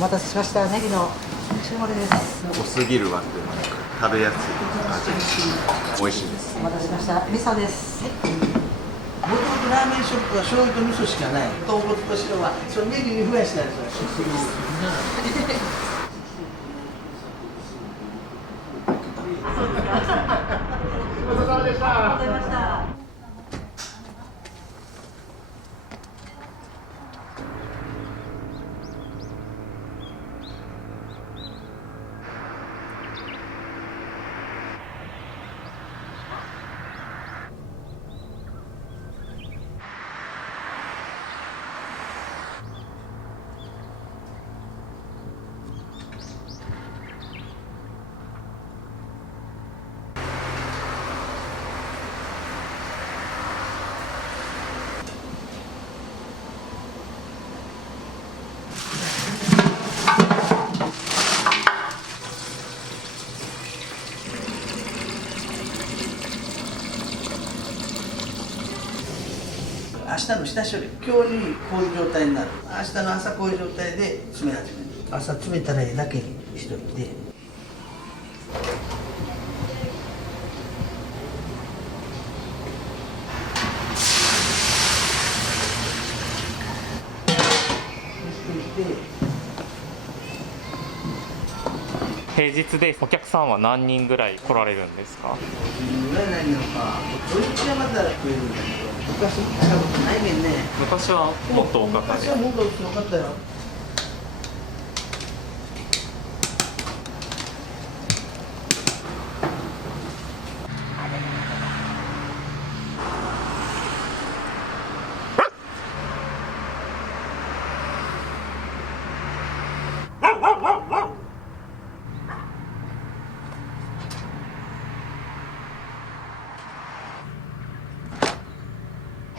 待たせしました。ネギの中盛りです。濃すぎるわっていうのは食べやすい味です。美味しいです。お待たせしました。味噌です。もともとラーメンショップは醤油と味噌しかない。豚骨と白はそれネギに増やしたんですよ。ごちそうさまでした。ありがとうございました。明日の下処理、今日にこういう状態になる。明日の朝こういう状態で詰め始める。朝詰めたらだけにしといて。平日でお客さんは何人ぐらい来られるんですか？ぐらいないのか。土日はまだ食えるんだけど、昔見たことないねんね。昔はもっと多かったです。昔はもっと多かったよ。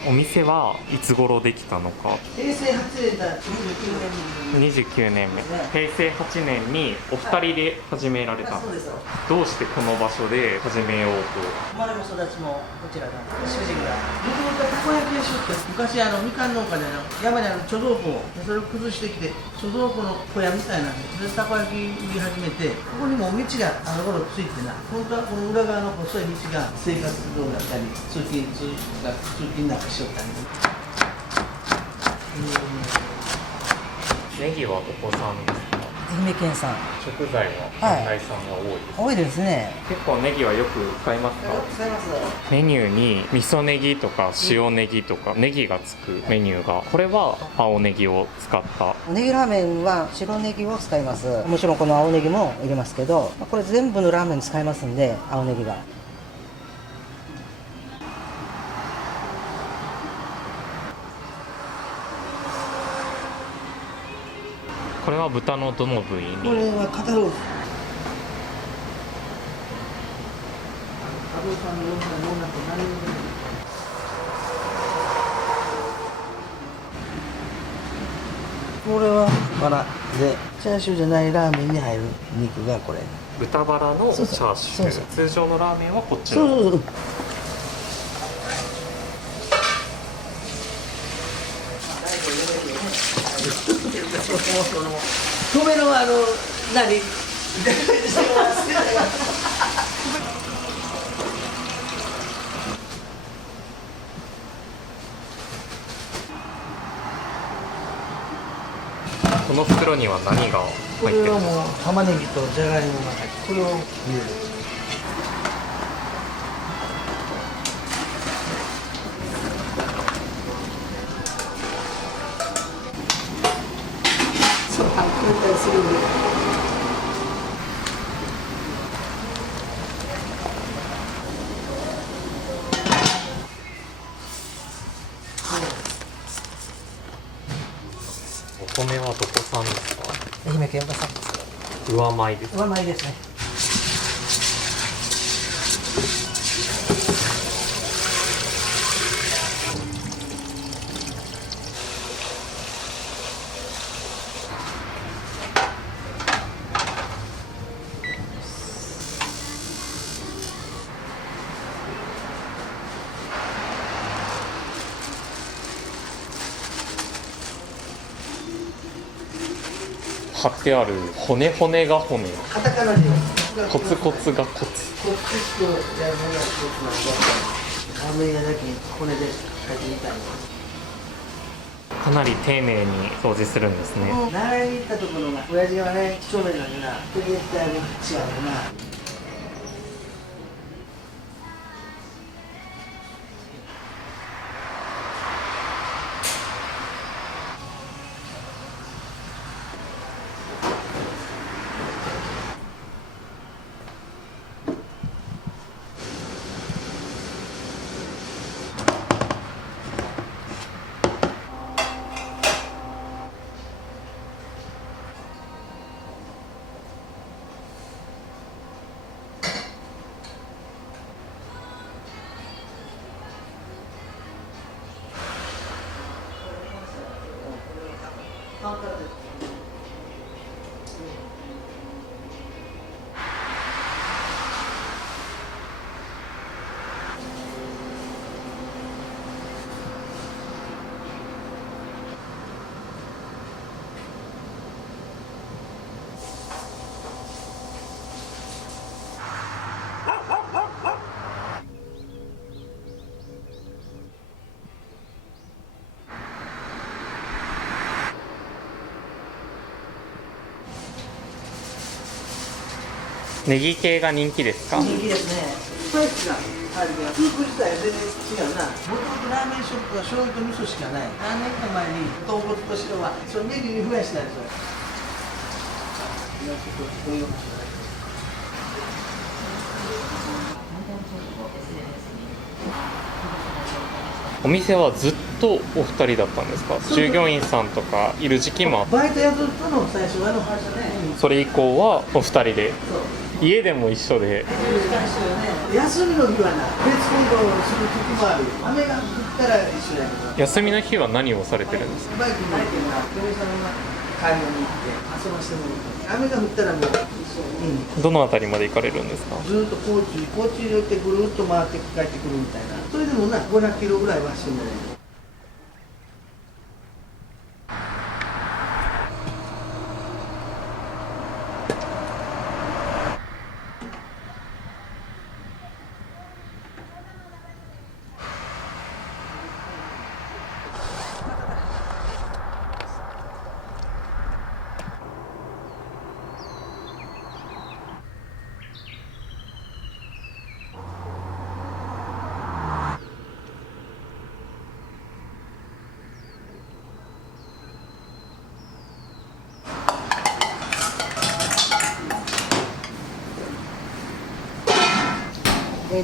お店はいつ頃できたのか？平成8年だ、29年目。平成8年にお二人で始められたんですか？どうしてこの場所で始めようと？生まれも育ちもこちらなんです。主人がもともとたこ焼き屋しよって、昔みかん農家で山に貯蔵庫をそれを崩してきて貯蔵庫の小屋みたいなんで、それでたこ焼き売り始めて、ここにも道があの頃ついてな、本当はこの裏側の細い道が生活道だったり通勤なんかしよったり。ネギはどこ産ですか？愛媛県産。食材は県内産が多いですか？多いですね。結構ネギはよく使いますか？使います。メニューに味噌ネギとか塩ネギとかネギがつくメニューが、これは青ネギを使ったネギラーメンは白ネギを使います。もちろんこの青ネギも入れますけど、これ全部のラーメンに使いますんで、青ネギが。これは豚のどの部位に？これは肩ロース。これはバラで、チャーシューじゃないラーメンに入る肉がこれ。豚バラのチャーシュー。そうそう通常のラーメンはこっちの。そう。米の何この袋には何がこ入ってるんですか？れはもう玉ねぎとじゃがいもが入って、これを入れる。そう、くれたりするんで。お米はどこ産ですか？愛媛県産です。上米です。上米ですね。貼ってある骨骨が骨、カタカナでコツコツがコツ。こっちとやるのが一つなんで、ラーメン屋だけ骨で書いてみたいな。かなり丁寧に掃除するんですね。習いに行ったところが親父がね几帳面なんでな、取り入れてある違うよな。ネギ系が人気ですか？人気ですね。スパイスが入るからスープ自体は全然違うな。もともとラーメンショップは醤油と味噌しかない。何年か前に豚骨と白はそれネギに増やしたんですよ。今ちょっとこういうお店はずっとお二人だったんですか？従業員さんとかいる時期もあって、バイト雇ったの最初は会社で、それ以降はお二人で、そう家でも一緒で。休みの日はな別行動をする時もある。雨が降ったら一緒やけど、休みの日は何をされてるんですか？バイクに乗ってな嫁さんが買い物に行って遊ばしてもらって、雨が降ったらもう一緒に、どの辺りまで行かれるんですか？ずーっと高知に寄ってぐるっと回って帰ってくるみたいな。それでもな500キロぐらいはしてもらえる。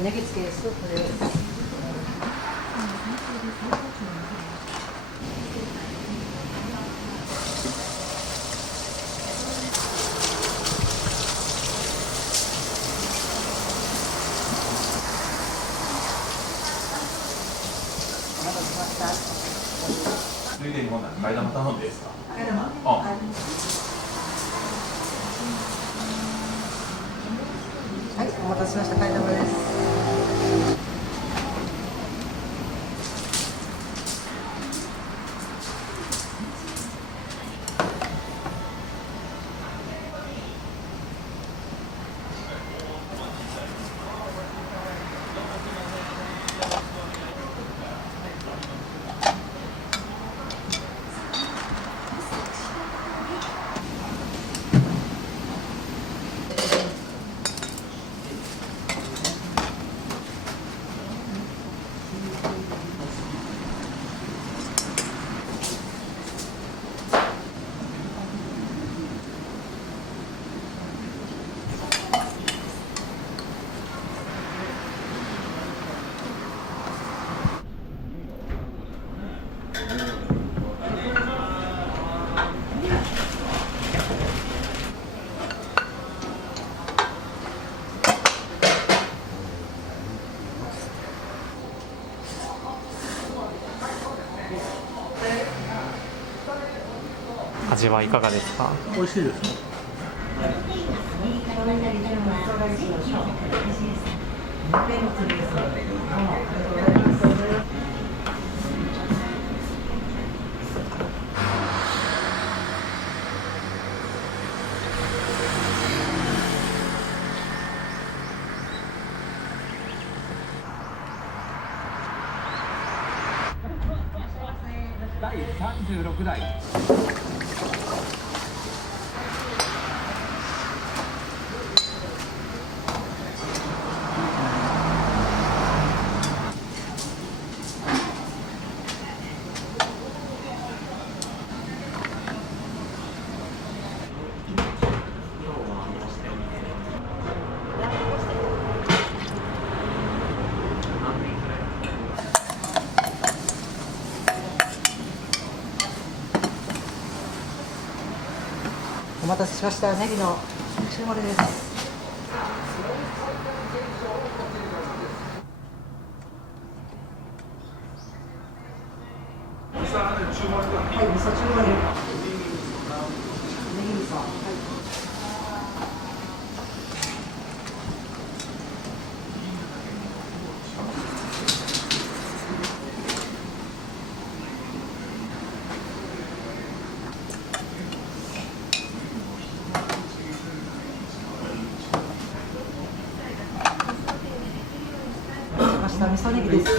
ネギ付けスープです。ついでにもな替え玉頼んでいいですか？替え玉？あ、はい、お待たせしました。替え玉です。味はいかがですか？美味しいです。46台。お待たせしました。ネギの中盛りです。はい、味噌中盛り。ネギ味噌。はい。味噌ネギです。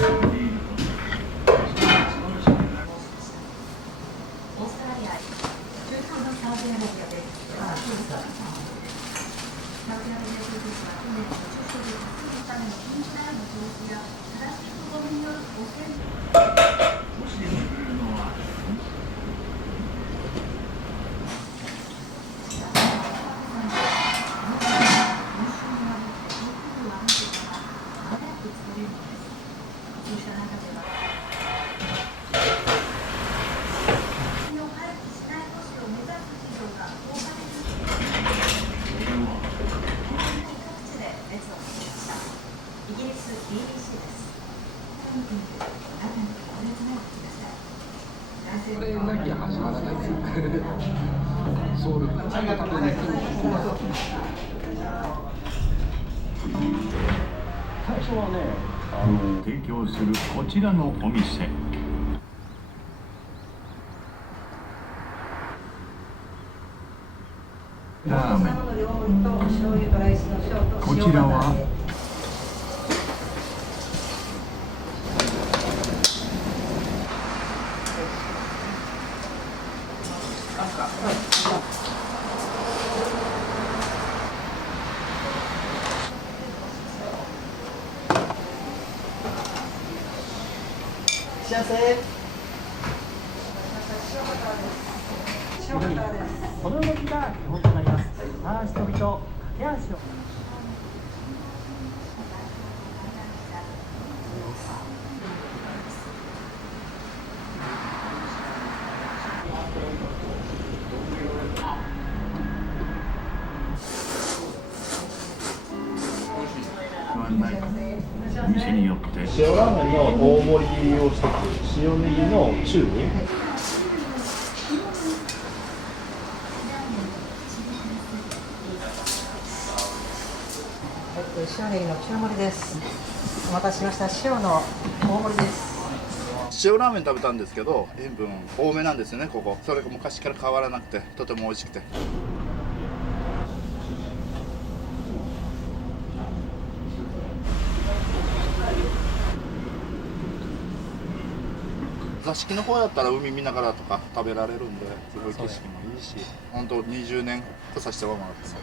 これなきゃ始まらないですよ。ソウルちゃんと食べに行く。最初はね、提供するこちらのお店。ラーメン。こちらは。幸せ。この動きが基本となります。片足跳びと駆け足を。店によって塩ラーメンの大盛りを一つ、塩ネギの中に。塩ネギの中盛りです。お待たせしました。塩の大盛りです。塩ラーメン食べたんですけど、塩分多めなんですよね、ここ。それが昔から変わらなくて、とても美味しくて。座敷の方だったら海見ながらとか食べられるんで、すごい景色もいいし、本当20年来させてもらってます。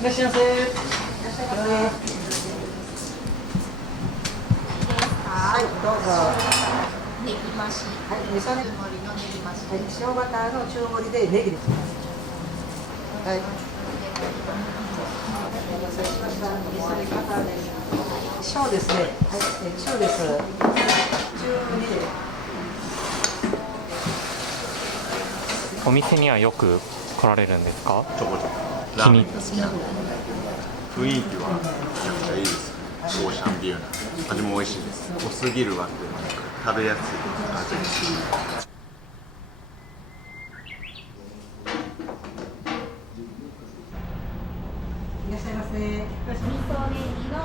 いらっしゃいませ。はい、どうぞ。ネギ増し。はい、味噌ネギ。盛りのネギ増し。はい、塩バターの中盛りでネギです。はい。お待たせしました。味噌ネギバターです。塩ですね。はい、塩です。中盛りで。お店にはよく来られるんですか？ちょこちょこ。ラーメンが好きなんで。雰囲気はめちゃくちゃいいです。オーシャンビューな。味も美味しいです。濃すぎるわけではなく、食べやすい味です。いらっしゃいませ。味噌ネギの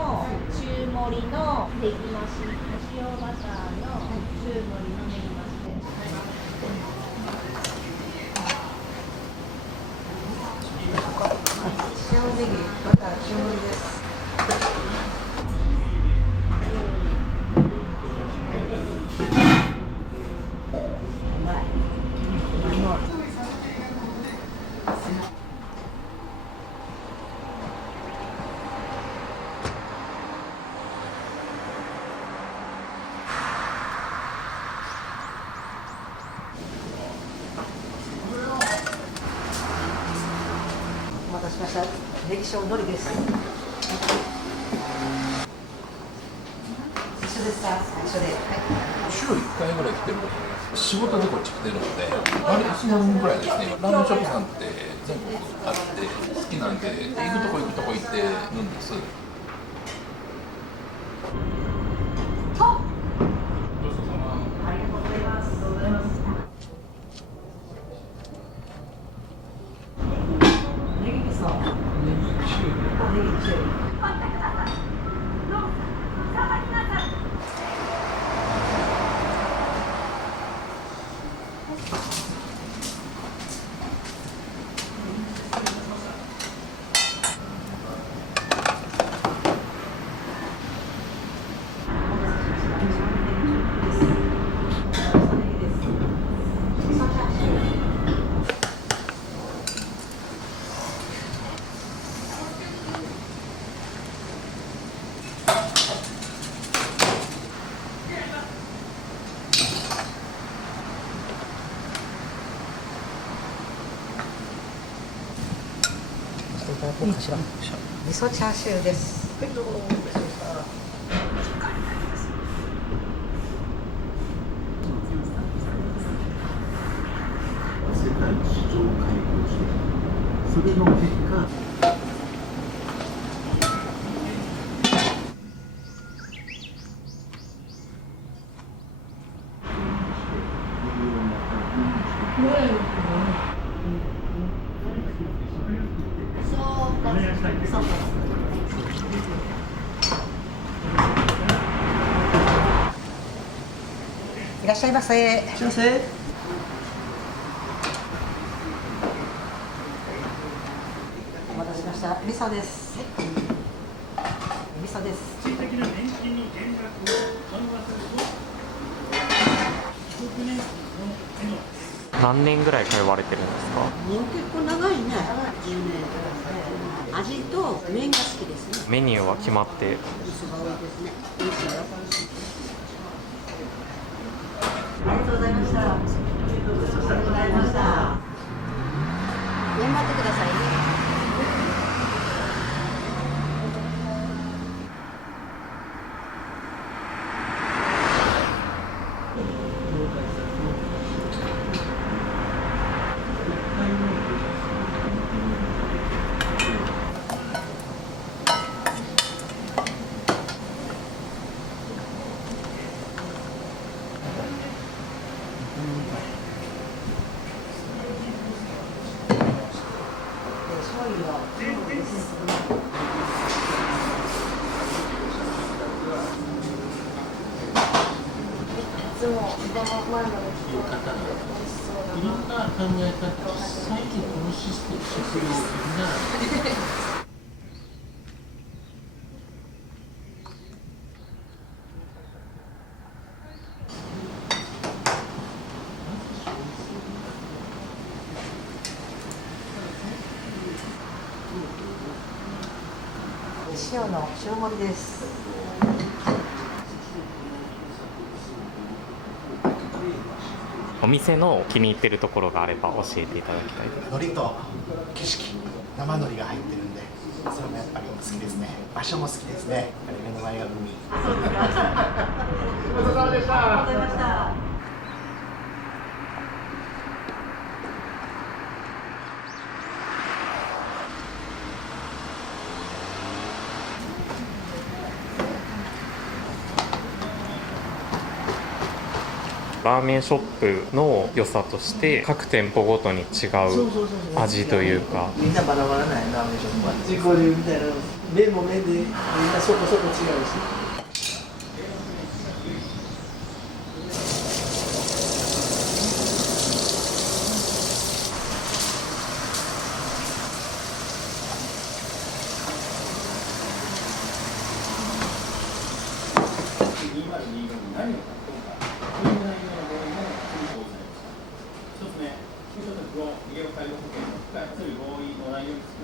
中盛りのネギ増し。塩バターの中盛りのねぎまして。塩ネギバター中盛りです。お待たせしました。ネギ塩のりです。一緒ですか？一緒で。はい。週1回ぐらい来てると思います。仕事でこっち来てるので、あれ1年ぐらいですね。ラーメンショップさんって全国あって好きなんで、行くとこ行ってるんです。いただこうかしら。味噌チャーシューです。世界の市場を開放して、それの結果いらっしゃいませ。いらっしゃいませ。お待たせしました。味噌です。味噌です。地域的な年金に減額を緩和すると被告年金のへの何年ぐらい通われてるんですか？もう結構長いね。10年。味と麺が好きですね。メニューは決まって。味噌が多いですね。美味しいよ。ありがとうございました。ありがとうございました。頑張ってくださいね。いろんな考え方、最近このシステム、食料的な。塩の塩盛りです。お店の気に入ってるところがあれば教えていただきたいです。海苔と景色、生海苔が入ってるんで、それもやっぱり好きですね。場所も好きですね。目の前が海。ごちそうさまでした。ありがとうございました。ラーメンショップの良さとして各店舗ごとに違う味というか、みんなバラバラないラーメンショップは自己流みたいな、麺も麺でみんなそこそこ違うし。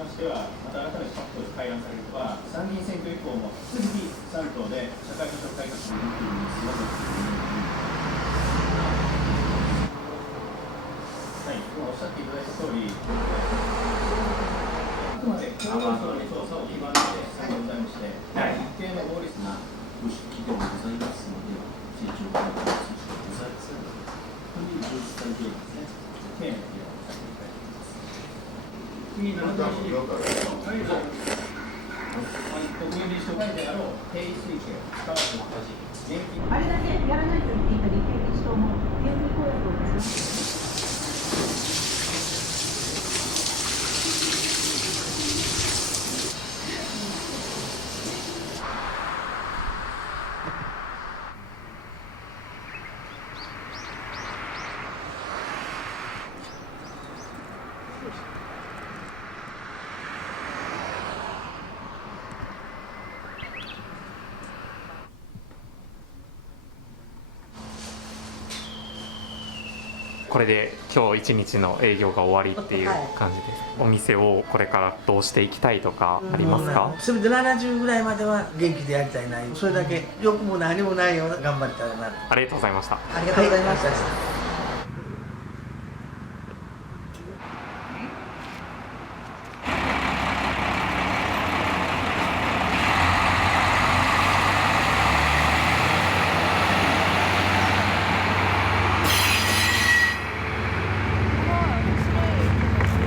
ましては、また新たなシャフトが開案されれば、参議院選挙以降も引き続き3党で社会保障改革の動きに進ませていくはい、もうおっしゃっていただいた通り、あくまで共同層の調査を基盤にしてさようございまして、一定の法律なご出記でございますので、成長改革についてございますので、という事実体系ですね、丁寧に議論させていただきます。次の話に、国民民主党会であろう、定位推計、使わず年金。あれだけやらないと言っていた立憲民主党も、現金公約を出しました。これで今日一日の営業が終わりっていう感じです。お店をこれからどうしていきたいとかありますか？せめて70ぐらいまでは元気でやりたいな、それだけ欲も何もないような頑張りたいな。ありがとうございました。ありがとうございました。